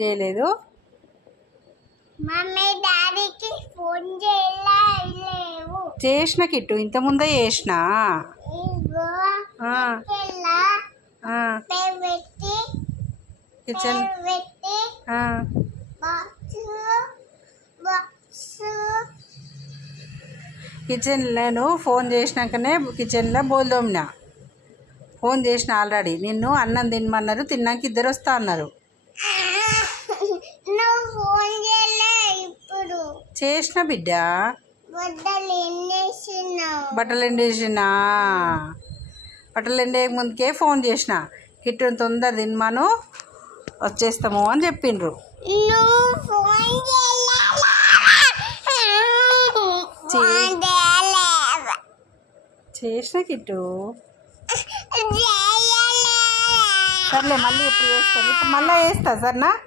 చేయలేదు. మమ్మీ డాడీకి ఫోన్ చేయలేవు. చేసిన కిట్టు, ఇంత ముందే చేసిన. కిచెన్ కిచెన్లో ఫోన్ చేసినాకనే కిచెన్లో బోల్ తోమిన. ఫోన్ చేసిన ఆల్రెడీ. నిన్ను అన్నం తినమన్నారు, తిన్నాక ఇద్దరు వస్తా అన్నారు. చేసిన బిడ్డ. బట్టలు ఎండేసినా. బట్టలు ఎండే ముందుకే ఫోన్ చేసిన. కిట్టుని తొందర తినమను, వచ్చేస్తాము అని చెప్పిండ్రు. చేసిన కిట్టు. సర్లే, మళ్ళీ ఎప్పుడు చేస్తాను. ఇప్పుడు మళ్ళీ చేస్తా సరేనా.